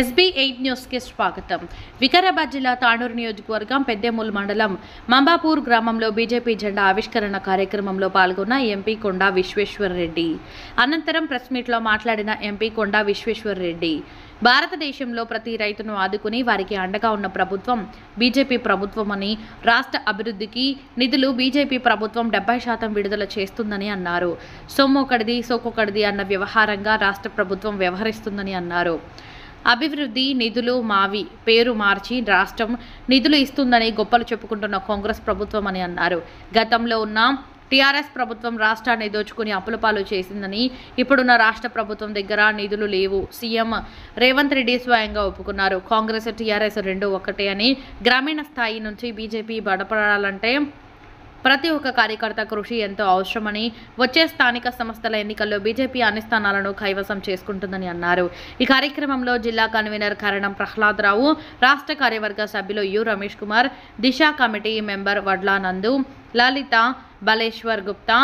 SB8 news కి స్వాగతం. వికారాబాద్ జిల్లా తాండూరు నియోజకవర్గం పెద్దేముల్ మండలం మంబాపూర్ గ్రామంలో బీజేపీ జెండా ఆవిష్కరణ కార్యక్రమంలో పాల్గొన్న ఎంపీ కొండా విశ్వేశ్వరరెడ్డి. అనంతరం ప్రెస్ మీట్లో మాట్లాడిన ఎంపీ కొండా విశ్వేశ్వరరెడ్డి, భారతదేశంలో ప్రతి రైతును ఆదుకుని వారికి అండగా ఉన్న ప్రభుత్వం బీజేపీ ప్రభుత్వమని, రాష్ట్ర అభివృద్ధికి నిధులు బీజేపీ ప్రభుత్వం 70% విడుదల చేస్తుందని అన్నారు. సొమ్మొకడిది సోకొకడిది అన్న వ్యవహారంగా రాష్ట్ర ప్రభుత్వం వ్యవహరిస్తుందని అన్నారు. అభివృద్ధి నిధులు మావి పేరు మార్చి రాష్ట్రం నిధులు ఇస్తుందని గొప్పలు చెప్పుకుంటున్న కాంగ్రెస్ ప్రభుత్వం అని అన్నారు. గతంలో ఉన్న టీఆర్ఎస్ ప్రభుత్వం రాష్ట్రాన్ని దోచుకుని అప్పులపాలు చేసిందని, ఇప్పుడున్న రాష్ట్ర ప్రభుత్వం దగ్గర నిధులు లేవు. సీఎం రేవంత్ రెడ్డి స్వయంగా ఒప్పుకున్నారు. కాంగ్రెస్ టీఆర్ఎస్ రెండూ ఒకటే అని, గ్రామీణ స్థాయి నుంచి బీజేపీ బలపడాలంటే ప్రతి ఒక్క కార్యకర్త కృషి ఎంతో అవసరమని, వచ్చే స్థానిక సంస్థల ఎన్నికల్లో బీజేపీ అన్ని స్థానాలను కైవసం చేసుకుంటుందని అన్నారు. ఈ కార్యక్రమంలో జిల్లా కన్వీనర్ కరణం ప్రహ్లాదరావు, రాష్ట్ర కార్యవర్గ సభ్యులు U Ramesh Kumar, Disha committee member Vadlanandu, Lalitha, Baleshwar Gupta,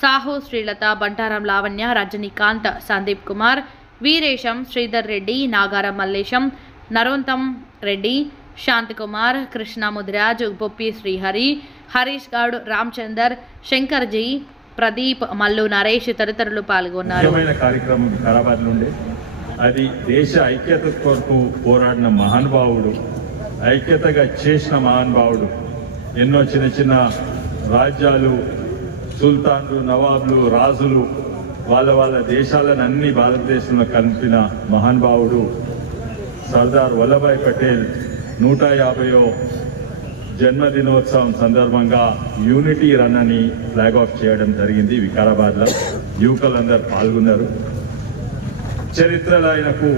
Sahu, Srilatha, Bantaram Lavanya, Rajinikanth, Sandeep Kumar, Veeresham, Sridhar Reddy, Nagaram Mallesham, Narottam Reddy, Shantikumar, Krishna Mudiraj, Boppi Srihari, Harish Goud, Ramachandar, Shankarji, Pradeep, Mallu Naresh తదితరులు పాల్గొన్నారు. కార్యక్రమం వికారాబాద్ నుండి అది దేశ ఐక్యత కొరకు పోరాడిన మహానుభావుడు, ఐక్యతగా చేసిన మహానుభావుడు. ఎన్నో చిన్న చిన్న రాజ్యాలు, సుల్తాన్లు, నవాబ్లు, రాజులు వాళ్ళ దేశాలను అన్ని భారతదేశంలో కలిపిన మహానుభావుడు సర్దార్ వల్లభాయ్ పటేల్ 150వ జన్మదినోత్సవం సందర్భంగా యూనిటీ రన్ అని ఫ్లాగ్ ఆఫ్ చేయడం జరిగింది. వికారాబాద్లో యువకులందరూ పాల్గొన్నారు. చరిత్రలో ఆయనకు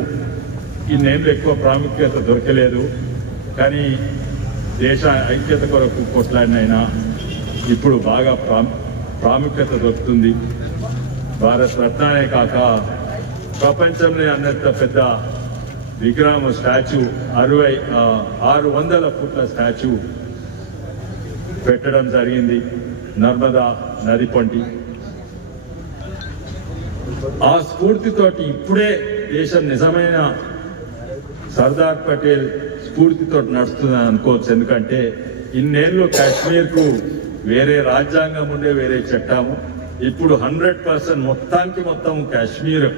ఇన్నేళ్ళు ఎక్కువ ప్రాముఖ్యత దొరకలేదు, కానీ దేశ ఐక్యత కొరకు కొట్లాడినైనా ఇప్పుడు బాగా ప్రాముఖ్యత దొరుకుతుంది. భారత రత్నానే కాక ప్రపంచంలో అన్నంత పెద్ద విగ్రహం స్టాచ్యూ 600 ఫుట్ల స్టాచ్యూ పెట్టడం జరిగింది నర్మదా నది పొంటి. ఆ స్ఫూర్తితోటి ఇప్పుడే దేశం నిజమైన సర్దార్ పటేల్ స్ఫూర్తితో నడుస్తుందని అనుకోవచ్చు. ఎందుకంటే ఇన్నేళ్ళు కాశ్మీర్కు వేరే రాజ్యాంగం ఉండే, వేరే చట్టము. ఇప్పుడు 100% మొత్తం కాశ్మీర్,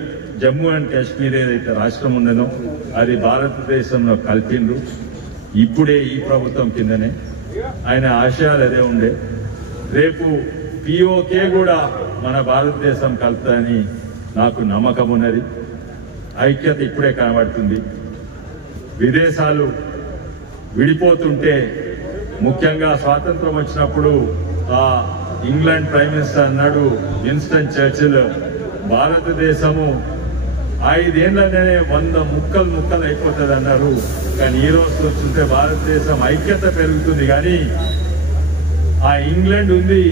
జమ్మూ అండ్ కాశ్మీర్ ఏదైతే రాష్ట్రం ఉండనో అది భారతదేశంలో కలిపిండ్రు. ఇప్పుడే ఈ ప్రభుత్వం కిందనే ఆయన ఆశయాలు అదే ఉండే. రేపు పిఓకే కూడా మన భారతదేశం కలుపుతాయని నాకు నమ్మకం ఉన్నది. ఐక్యత ఇప్పుడే కనబడుతుంది. విదేశాలు విడిపోతుంటే, ముఖ్యంగా స్వాతంత్రం వచ్చినప్పుడు ఆ ఇంగ్లాండ్ ప్రైమ్ మినిస్టర్ అన్నాడు, విన్స్టన్ చర్చిల్, భారతదేశము 5 ఏళ్లనే 100 ముక్కలు అయిపోతుంది అన్నారు. కానీ ఈ రోజు చూస్తుంటే భారతదేశం ఐక్యత పెరుగుతుంది. కానీ ఆ ఇంగ్లాండ్ ఉంది,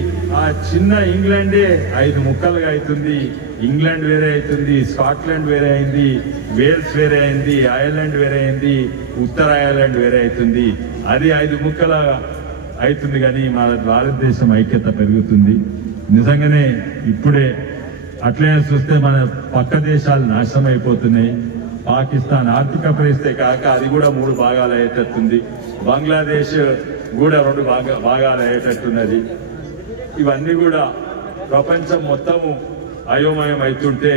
ఆ చిన్న ఇంగ్లాండే 5 ముక్కలుగా అవుతుంది. ఇంగ్లాండ్ వేరే అవుతుంది, స్కాట్లాండ్ వేరే అయింది, వేల్స్ వేరే అయింది, ఐర్లాండ్ వేరే అయింది, ఉత్తర ఐర్లాండ్ వేరే అవుతుంది. అది 5 ముక్కల అవుతుంది. కానీ మన భారతదేశం ఐక్యత పెరుగుతుంది. నిజంగానే ఇప్పుడే అట్లనే చూస్తే మన పక్క దేశాలు నాశనం అయిపోతున్నాయి. పాకిస్తాన్ ఆర్థిక పరిస్థితి కాక అది కూడా 3 భాగాలు అయ్యేటట్టుంది. బంగ్లాదేశ్ కూడా 2 భాగాలు అయ్యేటట్టున్నది. ఇవన్నీ కూడా ప్రపంచం మొత్తము అయోమయం అవుతుంటే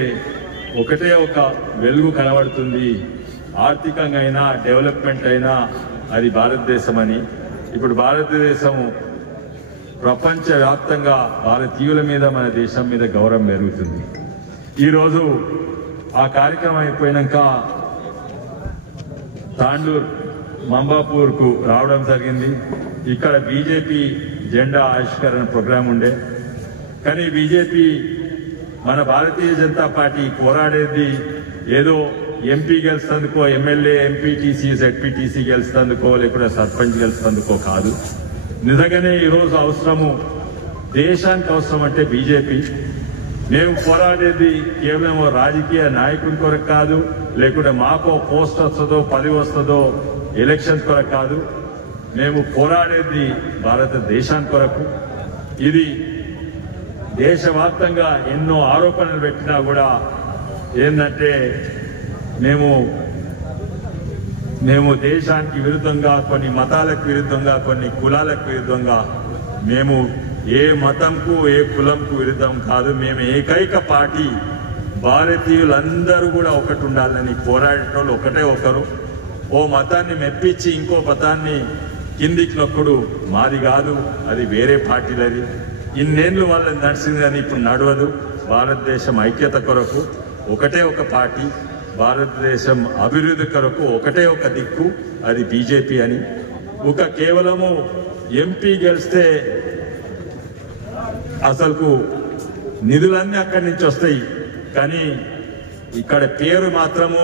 ఒకటే ఒక వెలుగు కనబడుతుంది. ఆర్థికంగా అయినా, డెవలప్మెంట్ అయినా అది భారతదేశం అని. ఇప్పుడు భారతదేశము ప్రపంచవ్యాప్తంగా భారతీయుల మీద, మన దేశం మీద గౌరవం పెరుగుతుంది. ఈరోజు ఆ కార్యక్రమం అయిపోయినాక తాండూర్ మంబాపూర్కు రావడం జరిగింది. ఇక్కడ బీజేపీ జెండా ఆవిష్కరణ ప్రోగ్రాం ఉండే. కానీ బీజేపీ, మన భారతీయ జనతా పార్టీ పోరాడేది ఏదో ఎంపీ గెలుస్తందుకో, ఎమ్మెల్యే, ఎంపీటీసీ, జెడ్పీటీసీ గెలుస్తందుకో, లేకపోతే సర్పంచ్ గెలుస్తందుకో కాదు. నిజంగానే ఈరోజు అవసరము, దేశానికి అవసరం అంటే బీజేపీ. మేము పోరాడేది కేవలం రాజకీయ నాయకుడి కొరకు కాదు, లేకుంటే మాకో పోస్ట్ వస్తుందో 10 వస్తుందో ఎలక్షన్స్ కొరకు కాదు. మేము పోరాడేది భారతదేశానికి కొరకు. ఇది దేశవ్యాప్తంగా ఎన్నో ఆరోపణలు పెట్టినా కూడా ఏంటంటే మేము మేము దేశానికి విరుద్ధంగా, కొన్ని మతాలకు విరుద్ధంగా, కొన్ని కులాలకు విరుద్ధంగా, మేము ఏ మతంకు ఏ కులంకు విరుద్ధం కాదు. మేము ఏకైక పార్టీ, భారతీయులందరూ కూడా ఒకటి ఉండాలని పోరాడేటోళ్ళు ఒకటే ఒకరు. ఓ మతాన్ని మెప్పించి ఇంకో మతాన్ని కిందికి నొక్కుడు మాది కాదు, అది వేరే పార్టీలది. ఇన్నేళ్ళు వాళ్ళని నడిచింది కానీ ఇప్పుడు నడవదు. భారతదేశం ఐక్యత కొరకు ఒకటే ఒక పార్టీ, భారతదేశం అభివృద్ధి కొరకు ఒకటే ఒక దిక్కు, అది బీజేపీ అని. ఒక కేవలము ఎంపీ గెలిస్తే అసలుకు నిధులన్నీ అక్కడి నుంచి వస్తాయి, కానీ ఇక్కడ పేరు మాత్రము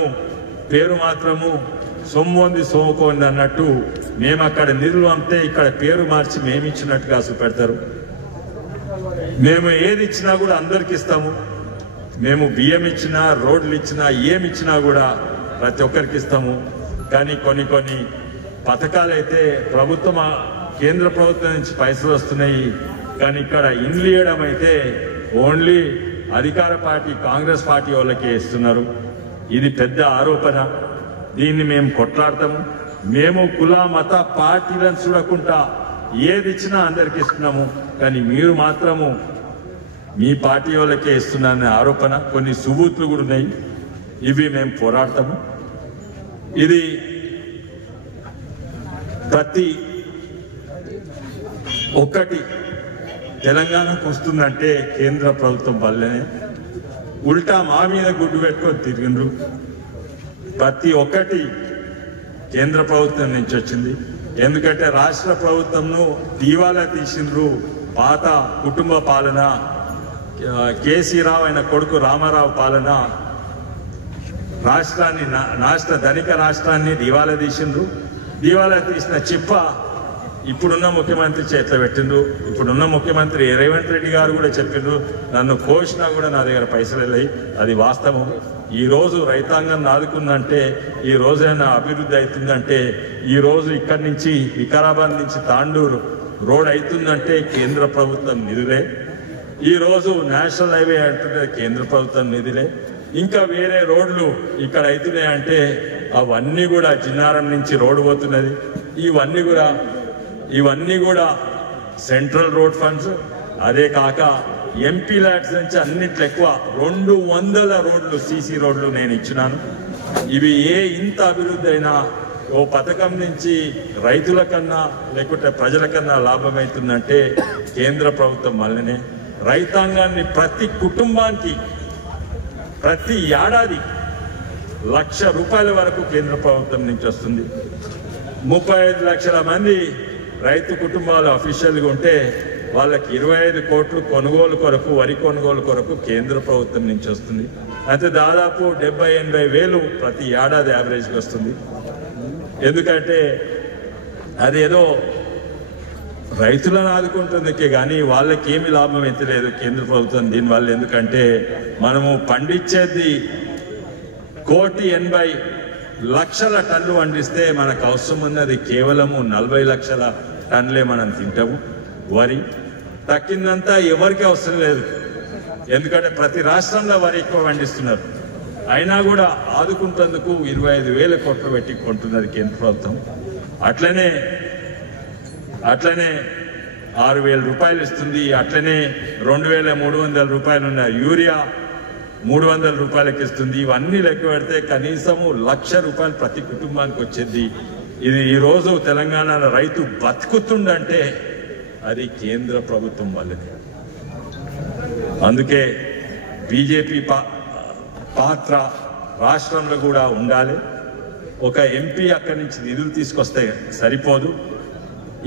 సొమ్ముంది సోముకోండి అన్నట్టు మేము అక్కడ నిధులు పంపితే ఇక్కడ పేరు మార్చి మేమిచ్చినట్టుగా చూపెడతారు. మేము ఏది ఇచ్చినా కూడా అందరికి ఇస్తాము. మేము బియ్యం ఇచ్చినా, రోడ్లు ఇచ్చినా, ఏమిచ్చినా కూడా ప్రతి ఒక్కరికి ఇస్తాము. కానీ కొన్ని పథకాలు అయితే కేంద్ర ప్రభుత్వం నుంచి పైసలు వస్తున్నాయి, కానీ ఇక్కడ ఇండ్లు ఇవ్వడం అయితే ఓన్లీ అధికార పార్టీ కాంగ్రెస్ పార్టీ వాళ్ళకే ఇస్తున్నారు. ఇది పెద్ద ఆరోపణ. దీన్ని మేము కొట్లాడతాము. మేము కుల మత పార్టీలను చూడకుండా ఏది ఇచ్చినా అందరికి ఇస్తున్నాము, కానీ మీరు మాత్రము మీ పార్టీ వాళ్ళకే ఇస్తున్నారనే ఆరోపణ, కొన్ని సుబూతులు కూడా ఉన్నాయి. ఇవి మేము పోరాడతాము. ఇది ప్రతి ఒక్కటి తెలంగాణకు వస్తుందంటే కేంద్ర ప్రభుత్వం వల్లనే. ఉల్టా మా మీద గుడ్డు పెట్టుకొని తిరిగిండ్రు. ప్రతి ఒక్కటి కేంద్ర ప్రభుత్వం నుంచి వచ్చింది. ఎందుకంటే రాష్ట్ర ప్రభుత్వంను దివాలా తీసిండ్రు. పాత కుటుంబ పాలన, కేసీరావు ఆయన కొడుకు రామారావు పాలన రాష్ట్రాన్ని, ధనిక రాష్ట్రాన్ని దివాలా తీసిండ్రు. దివాలా తీసిన చిప్ప ఇప్పుడున్న ముఖ్యమంత్రి చేతిలో పెట్టిండ్రు. ఇప్పుడున్న ముఖ్యమంత్రి రేవంత్ రెడ్డి గారు కూడా చెప్పిండ్రు, నన్ను కోసినా కూడా నా దగ్గర పైసలు వెళ్ళాయి. అది వాస్తవం. ఈ రోజు రైతాంగం ఆదుకుందంటే, ఈ రోజైనా అభివృద్ధి అవుతుందంటే, ఈ రోజు ఇక్కడి నుంచి వికారాబాద్ నుంచి తాండూరు రోడ్ అవుతుందంటే కేంద్ర ప్రభుత్వం నిధులే. ఈ రోజు నేషనల్ హైవే అంటుంటే కేంద్ర ప్రభుత్వం నిధులే. ఇంకా వేరే రోడ్లు ఇక్కడ అవుతున్నాయంటే అవన్నీ కూడా జిన్నారం నుంచి రోడ్డు పోతున్నది. ఇవన్నీ కూడా సెంట్రల్ రోడ్ ఫండ్స్. అదే కాక ఎంపీ ల్యాడ్స్ నుంచి అన్నిట్లో ఎక్కువ 200 రోడ్లు, సీసీ రోడ్లు నేను ఇచ్చినాను. ఇవి ఇంత అభివృద్ధి అయినా ఓ పథకం నుంచి రైతుల కన్నా లేకుంటే ప్రజల కన్నా లాభమవుతుందంటే కేంద్ర ప్రభుత్వం వల్లనే. రైతాంగాన్ని ప్రతి కుటుంబానికి ప్రతి ఏడాది ₹1,00,000 వరకు కేంద్ర ప్రభుత్వం నుంచి వస్తుంది. 35 లక్షల మంది రైతు కుటుంబాలు అఫీషియల్గా ఉంటే వాళ్ళకి 25 కోట్లు కొనుగోలు కొరకు, వరి కొనుగోలు కొరకు కేంద్ర ప్రభుత్వం నుంచి వస్తుంది. అయితే దాదాపు 70-80 వేలు ప్రతి ఏడాది యావరేజ్కి వస్తుంది. ఎందుకంటే అదేదో రైతులను ఆదుకుంటుందికే కానీ వాళ్ళకి ఏమి లాభం అయితే లేదు కేంద్ర ప్రభుత్వం దీనివల్ల. ఎందుకంటే మనము పండించేది 1,80,00,000 టన్నులు పండిస్తే మనకు అవసరం ఉన్నది కేవలము 40 లక్షల టన్నులే మనం తింటాము వరి. తక్కిందంతా ఎవరికి అవసరం లేదు. ఎందుకంటే ప్రతి రాష్ట్రంలో వరి ఎక్కువ పండిస్తున్నారు. అయినా కూడా ఆదుకుంటేందుకు 25,000 కోట్లు పెట్టి కొంటున్నది కేంద్ర ప్రభుత్వం. అట్లనే 6,000 రూపాయలు ఇస్తుంది. అట్లనే 2,300 రూపాయలు ఉన్న యూరియా 300 రూపాయలకి ఇస్తుంది. ఇవన్నీ లెక్క పెడితే కనీసము ₹1,00,000 ప్రతి కుటుంబానికి వచ్చేది. ఇది ఈరోజు తెలంగాణలో రైతు బతుకుతుందంటే అది కేంద్ర ప్రభుత్వం వల్లనే. అందుకే బీజేపీ పాత్ర రాష్ట్రంలో కూడా ఉండాలి. ఒక ఎంపీ అక్కడి నుంచి నిధులు తీసుకొస్తే సరిపోదు,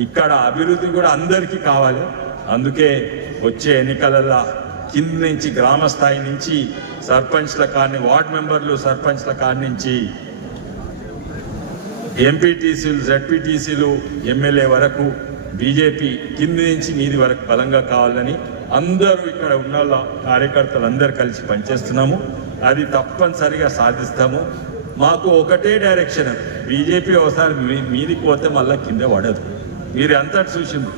ఇక్కడ అభివృద్ధి కూడా అందరికీ కావాలి. అందుకే వచ్చే ఎన్నికలలో కింద నుంచి గ్రామ స్థాయి నుంచి సర్పంచ్ల కాని, వార్డు మెంబర్లు సర్పంచ్ల కాడి నుంచి ఎంపీటీసీలు, జెడ్పీటీసీలు, ఎమ్మెల్యే వరకు బీజేపీ కింది నుంచి మీది వరకు బలంగా కావాలని అందరూ ఇక్కడ ఉన్న కార్యకర్తలు అందరూ కలిసి పనిచేస్తున్నాము. అది తప్పనిసరిగా సాధిస్తాము. మాకు ఒకటే డైరెక్షన్, బీజేపీ ఒకసారి మీదికి పోతే మళ్ళీ కింద పడదు. మీరు అంతటి చూసింది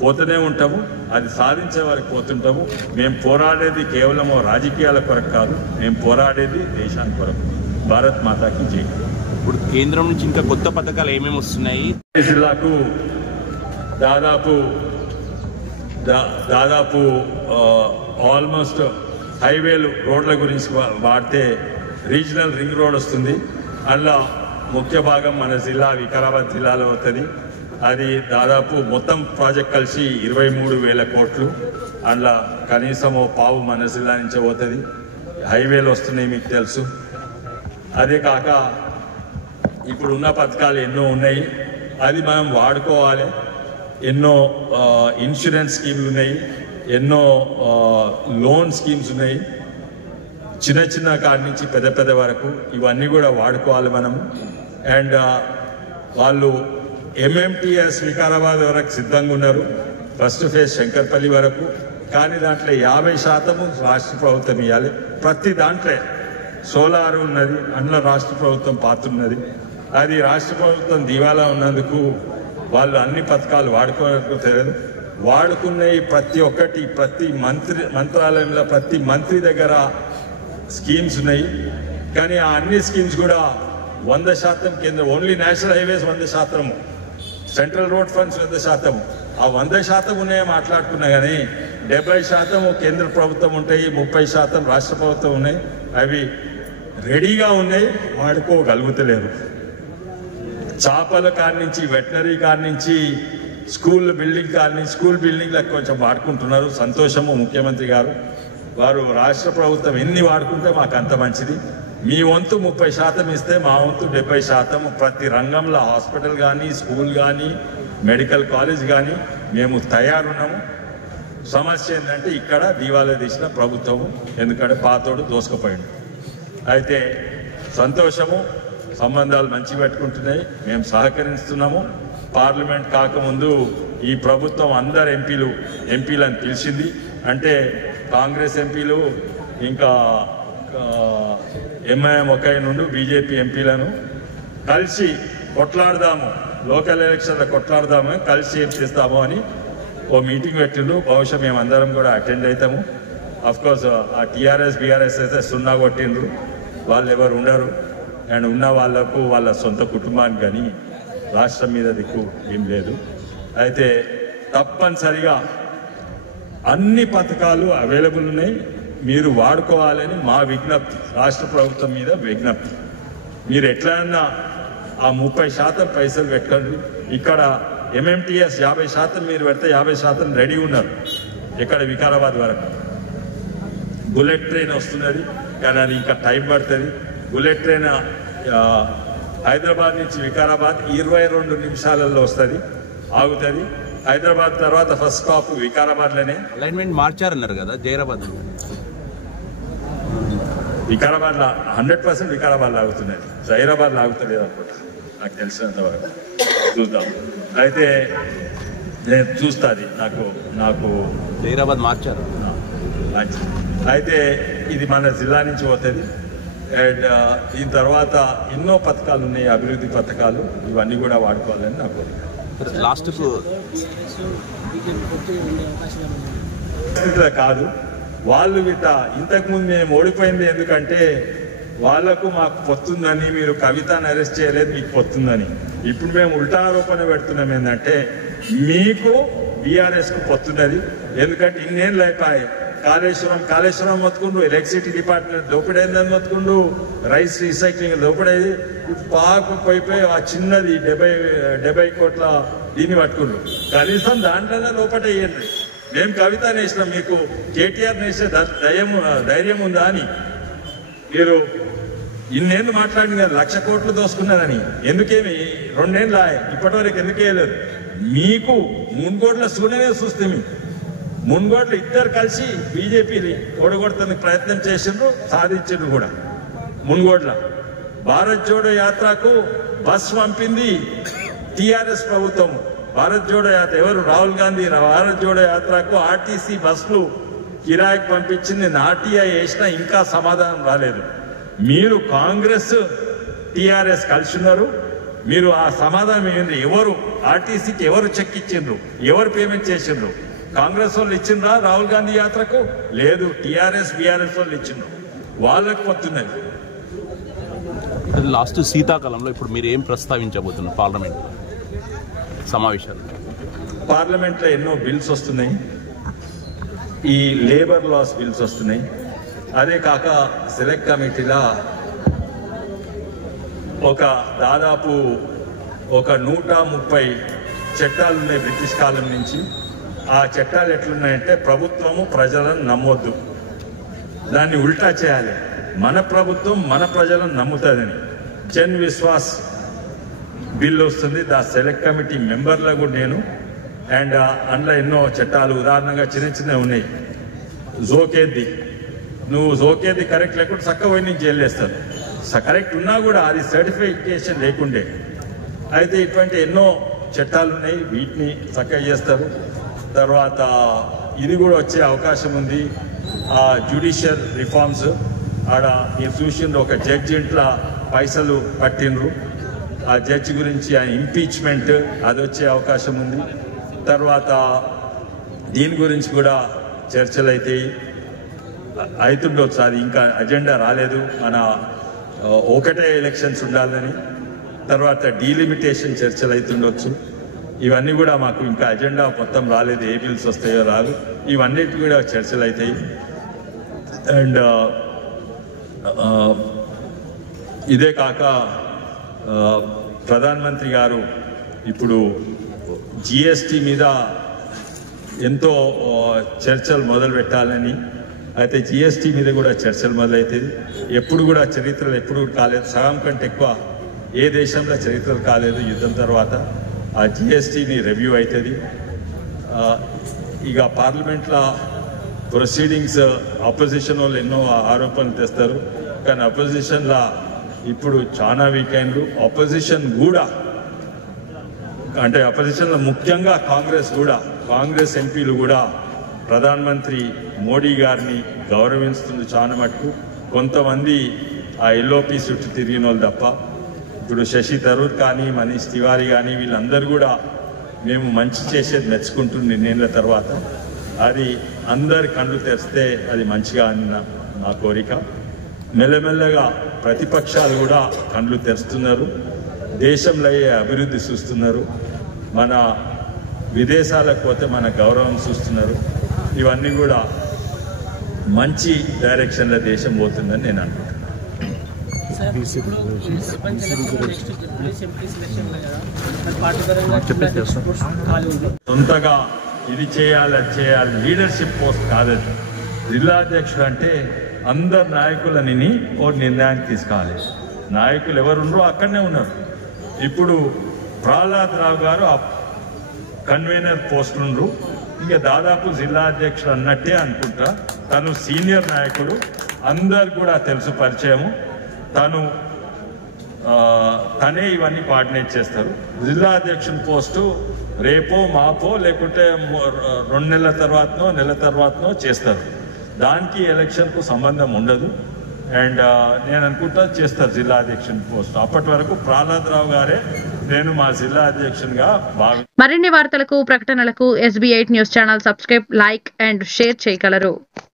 పోతూనే ఉంటాము, అది సాధించే వరకు పోతుంటాము. మేము పోరాడేది కేవలం రాజకీయాల కొరకు కాదు, మేము పోరాడేది దేశానికి కొరకు. భారత్ మాతాకి జై. ఇప్పుడు కేంద్రం నుంచి ఇంకా కొత్త పథకాలు ఏమేమి వస్తున్నాయి? జిల్లాకు దాదాపు ఆల్మోస్ట్ హైవేలు రోడ్ల గురించి వాడితే రీజనల్ రింగ్ రోడ్ వస్తుంది. అందులో ముఖ్య భాగం మన జిల్లా వికారాబాద్ జిల్లాలో అవుతుంది. అది దాదాపు మొత్తం ప్రాజెక్ట్ కలిసి 23,000 కోట్లు. అందులో కనీసం పావు మన జిల్లా నుంచే పోతుంది. హైవేలు వస్తున్నాయి, మీకు తెలుసు. అదే కాక ఇప్పుడున్న పథకాలు ఎన్నో ఉన్నాయి, అది మనం వాడుకోవాలి. ఎన్నో ఇన్సూరెన్స్ స్కీమ్లు ఉన్నాయి, ఎన్నో లోన్ స్కీమ్స్ ఉన్నాయి, చిన్న చిన్న కాడి నుంచి పెద్ద పెద్ద వరకు ఇవన్నీ కూడా వాడుకోవాలి మనం. అండ్ వాళ్ళు MMTS వికారాబాద్ వరకు సిద్ధంగా ఉన్నారు, ఫస్ట్ ఫేజ్ శంకర్పల్లి వరకు. కానీ దాంట్లో 50% రాష్ట్ర ప్రభుత్వం ఇవ్వాలి. ప్రతి దాంట్లో సోలార్ ఉన్నది, అందులో రాష్ట్ర ప్రభుత్వం పాత్ర ఉన్నది. అది రాష్ట్ర ప్రభుత్వం దివాలా ఉన్నందుకు వాళ్ళు అన్ని పథకాలు వాడుకోలేదు. వాడుకునే ప్రతి ఒక్కటి ప్రతి మంత్రాలయంలో ప్రతి మంత్రి దగ్గర స్కీమ్స్ ఉన్నాయి. కానీ ఆ అన్ని స్కీమ్స్ కూడా 100% కేంద్రం, only national highways 100%, central road funds 100%. ఆ 100% ఉన్నాయో మాట్లాడుకున్నా కానీ 70% కేంద్ర ప్రభుత్వం ఉంటాయి, 30% రాష్ట్ర ప్రభుత్వం ఉన్నాయి. అవి రెడీగా ఉన్నాయి, వాడుకోగలుగుతలేరు. చేపల కాడి నుంచి, వెటనరీ కాడి నుంచి, స్కూల్ బిల్డింగ్ కాడి నుంచి, స్కూల్ బిల్డింగ్లకు కొంచెం వాడుకుంటున్నారు. సంతోషము ముఖ్యమంత్రి గారు. వారు రాష్ట్ర ప్రభుత్వం ఎన్ని వాడుకుంటే మాకు అంత మంచిది. మీ వంతు 30% ఇస్తే మా వంతు 70%. ప్రతి రంగంలో హాస్పిటల్ కానీ, స్కూల్ కానీ, మెడికల్ కాలేజ్ కానీ మేము తయారున్నాము. సమస్య ఏంటంటే ఇక్కడ దివాలా తీసిన ప్రభుత్వము, ఎందుకంటే పాతోడు దోసుకుపోయింది. అయితే సంతోషము, సంబంధాలు మంచి పెట్టుకుంటున్నాయి, మేము సహకరిస్తున్నాము. పార్లమెంట్ కాకముందు ఈ ప్రభుత్వం అందరు ఎంపీలను పిలిచింది. అంటే కాంగ్రెస్ ఎంపీలు ఇంకా MIM ఒకే నుండి బీజేపీ ఎంపీలను కలిసి కొట్లాడదాము, లోకల్ ఎలక్షన్లో కొట్లాడదాము, కలిసి ఏం చేస్తాము అని ఓ మీటింగ్ పెట్టిండ్రు. బహుశా మేము అందరం కూడా అటెండ్ అవుతాము. అఫ్కోర్స్ ఆ TRS BRS అయితే సున్నా కొట్టిండ్రు, వాళ్ళు ఎవరు ఉండరు. అండ్ ఉన్న వాళ్లకు వాళ్ళ సొంత కుటుంబానికి కానీ రాష్ట్రం మీద దిక్కు ఏం లేదు. అయితే తప్పనిసరిగా అన్ని పథకాలు అవైలబుల్ ఉన్నాయి, మీరు వాడుకోవాలని మా విజ్ఞప్తి, రాష్ట్ర ప్రభుత్వం మీద విజ్ఞప్తి. మీరు ఎట్లన్నా ఆ 30% పైసలు పెట్టండి. ఇక్కడ MMTS 50% మీరు పెడితే 50% రెడీ ఉన్నారు. ఇక్కడ వికారాబాద్ వరకు బుల్లెట్ ట్రైన్ వస్తున్నది, కానీ అది ఇంకా టైం పడుతుంది. బుల్లెట్ ట్రైన్ హైదరాబాద్ నుంచి వికారాబాద్ 22 నిమిషాలలో వస్తుంది, ఆగుతుంది. హైదరాబాద్ తర్వాత ఫస్ట్ స్టాప్ వికారాబాద్లోనే. అలైన్మెంట్ మార్చారన్నారు కదా జైరాబాద్. వికారాబాద్లో 100% వికారాబాద్ లాగుతున్నది, జైరాబాద్ లాగుతలేదు అనుకుంటా, నాకు తెలిసినంత వరకు. చూద్దాం. అయితే నేను చూస్తుంది, నాకు జైరాబాద్ మార్చారు. అయితే ఇది మన జిల్లా నుంచి పోతుంది. అండ్ దీని తర్వాత ఎన్నో పథకాలు ఉన్నాయి, అభివృద్ధి పథకాలు, ఇవన్నీ కూడా వాడుకోవాలని నాకు లాస్ట్కు కాదు. వాళ్ళు ఇంతకుముందు మేము ఓడిపోయింది ఎందుకంటే వాళ్లకు మాకు పొత్తుందని, మీరు కవితను అరెస్ట్ చేయలేదు మీకు పొత్తుందని. ఇప్పుడు మేము ఉల్టా ఆరోపణ పెడుతున్నాం ఏంటంటే మీకు BRSకు పొత్తున్నది. ఎందుకంటే ఇన్నేళ్ళు అయిపోయాయి. కాళేశ్వరం మొత్తుకుండు, ఎలక్ట్రిసిటీ డిపార్ట్మెంట్ దోపిడైందని మొత్తుకుండు, రైస్ రీసైక్లింగ్ దోపిడైంది. పాకు పోయిపోయి ఆ చిన్నది 70 కోట్ల దీన్ని పట్టుకుండు. కనీసం దాంట్లోనే లోపట వేయండి. మేము కవిత నేసినాం, మీకు KTR నేసే ధైర్యం ఉందా అని. మీరు ఇన్నేళ్ళు మాట్లాడింది కదా 1,00,000 కోట్లు దోసుకున్నారని. ఎందుకేమి 2 ఏళ్ళు ఇప్పటివరకు ఎందుకు వేయలేదు? మీకు మున్గోడ్ల సూర్యనే చూస్తే మున్గోడ్లు ఇద్దరు కలిసి బీజేపీని ఓడగొడతానికి ప్రయత్నం చేసిండ్రు, సాధించిండ్రు కూడా. మున్గోడ్ల భారత్ జోడో యాత్రకు బస్ పంపింది TRS ప్రభుత్వం. భారత్ జోడో యాత్ర ఎవరు? రాహుల్ గాంధీ భారత్ జోడో యాత్రకు RTC బస్సులు కిరాయికి పంపించింది. నాటియా వేసినా ఇంకా సమాధానం రాలేదు. మీరు కాంగ్రెస్ TRS కలిసి ఉన్నారు, మీరు ఆ సమాధానం ఏంటి? ఎవరు RTCకి ఎవరు చెక్ ఇచ్చిండ్రు, ఎవరు పేమెంట్ చేసిండ్రు? కాంగ్రెస్ వాళ్ళు ఇచ్చిండ్రా రాహుల్ గాంధీ యాత్రకు? లేదు, TRS BRS వాళ్ళు ఇచ్చిండ్రు. వాళ్ళకు పొత్తున్నది. లాస్ట్ శీతాకాలంలో ఇప్పుడు మీరు ఏం ప్రస్తావించబోతున్నారు పార్లమెంట్ సమావేశాలు? పార్లమెంట్లో ఎన్నో బిల్స్ వస్తున్నాయి, ఈ లేబర్ లాస్ బిల్స్ వస్తున్నాయి. అదే కాక సెలెక్ట్ కమిటీలో దాదాపు 130 చట్టాలు ఉన్నాయి బ్రిటిష్ కాలం నుంచి. ఆ చట్టాలు ఎట్లున్నాయంటే ప్రభుత్వము ప్రజలను నమ్మొద్దు, దాన్ని ఉల్టా చేయాలి, మన ప్రభుత్వం మన ప్రజలను నమ్ముతుందని జన్ విశ్వాస్ బిల్లు వస్తుంది. దా సెలెక్ట్ కమిటీ మెంబర్లో కూడా నేను. అండ్ అందులో ఎన్నో చట్టాలు ఉదాహరణగా చిన్నవి ఉన్నాయి. జోకేది, నువ్వు జోకేది కరెక్ట్ లేకుండా చక్క పోయి నీకు జైలు వేస్తారు. కరెక్ట్ ఉన్నా కూడా అది సర్టిఫికేషన్ లేకుండే. అయితే ఇటువంటి ఎన్నో చట్టాలు ఉన్నాయి, వీటిని చక్కగా చేస్తారు. తర్వాత ఇది కూడా వచ్చే అవకాశం ఉంది. జ్యుడిషియల్ రిఫార్మ్స్ ఆడ మీరు చూసిండ్రు, ఒక జడ్జి ఇంట్లో పైసలు పట్టిండ్రు, ఆ జడ్జి గురించి ఆ ఇంపీచ్మెంట్ అది వచ్చే అవకాశం ఉంది. తర్వాత దీని గురించి కూడా చర్చలు అవుతుండొచ్చు, అది ఇంకా అజెండా రాలేదు. మన ఒకటే ఎలక్షన్స్ ఉండాలని. తర్వాత డీలిమిటేషన్ చర్చలు అవుతుండొచ్చు. ఇవన్నీ కూడా మాకు ఇంకా అజెండా మొత్తం రాలేదు, ఏ బిల్స్ వస్తాయో రాదు. ఇవన్నిటి కూడా చర్చలు అవుతాయి. అండ్ ఇదే కాక ప్రధానమంత్రి గారు ఇప్పుడు జిఎస్టీ మీద ఎంతో చర్చలు మొదలు పెట్టాలని, అయితే జిఎస్టీ మీద కూడా చర్చలు మొదలవుతుంది. ఎప్పుడు కూడా చరిత్రలు ఎప్పుడు కాలేదు, సగం కంటే ఎక్కువ ఏ దేశంలో చరిత్రలు కాలేదు యుద్ధం తర్వాత. ఆ జిఎస్టీని రివ్యూ అవుతుంది. ఇక పార్లమెంట్లో ప్రొసీడింగ్స్ అపోజిషన్ వాళ్ళు ఎన్నో ఆరోపణలు తెస్తారు, కానీ అపోజిషన్లో ఇప్పుడు చాలా వీకెండ్లు. అపోజిషన్ కూడా అంటే అపోజిషన్లో ముఖ్యంగా కాంగ్రెస్ ఎంపీలు కూడా ప్రధానమంత్రి మోడీ గారిని గౌరవిస్తుంది చాలా మటుకు. కొంతమంది ఆ ఎల్ఓపి చుట్టూ తిరిగిన వాళ్ళు తప్ప. ఇప్పుడు శశి థరూర్ కానీ మనీష్ తివారీ కానీ వీళ్ళందరూ కూడా మేము మంచి చేసేది మెచ్చుకుంటుంది నిర్ణయాల తర్వాత. అది అందరి కళ్ళు తెరిస్తే అది మంచిగా అని నా కోరిక. మెల్లమెల్లగా ప్రతిపక్షాలు కూడా కళ్ళు తెరుస్తున్నారు, దేశంలో అభివృద్ధి చూస్తున్నారు, మన విదేశాలకు పోతే మన గౌరవం చూస్తున్నారు. ఇవన్నీ కూడా మంచి డైరెక్షన్లో దేశం పోతుందని నేను అనుకుంటున్నాను. సొంతగా ఇది చేయాలి అది చేయాలి లీడర్షిప్ పోస్ట్ కాదది. జిల్లా అధ్యక్షుడు అంటే అందరు నాయకులని ఓ నిర్ణయానికి తీసుకోవాలి. నాయకులు ఎవరున్నారో అక్కడనే ఉన్నారు. ఇప్పుడు ప్రహ్లాద్ రావు గారు ఆ కన్వీనర్ పోస్ట్ ఉండ్రు, ఇంకా దాదాపు జిల్లా అధ్యక్షుడు అన్నట్టే అనుకుంటా. తను సీనియర్ నాయకుడు, అందరు కూడా తెలుసు పరిచయము. తనే ఇవన్నీ కోఆర్డినేట్ చేస్తారు. జిల్లా అధ్యక్షుని పోస్టు రేపో మాపో లేకుంటే 2 నెలల తర్వాతనో నెల తర్వాతనో చేస్తారు. దానికి ఎలక్షన్కు సంబంధం ఉండదు. అండ్ నేను అనుకుంటా చేస్తారు జిల్లా అధ్యక్షుని పోస్ట్. అప్పటి వరకు ప్రహ్లాద్ రావు గారే నేను మా జిల్లా అధ్యక్షునిగా మరిన్ని వార్తలకు ప్రకటనలకు SB8 news channel subscribe, like and share చేయగలరు.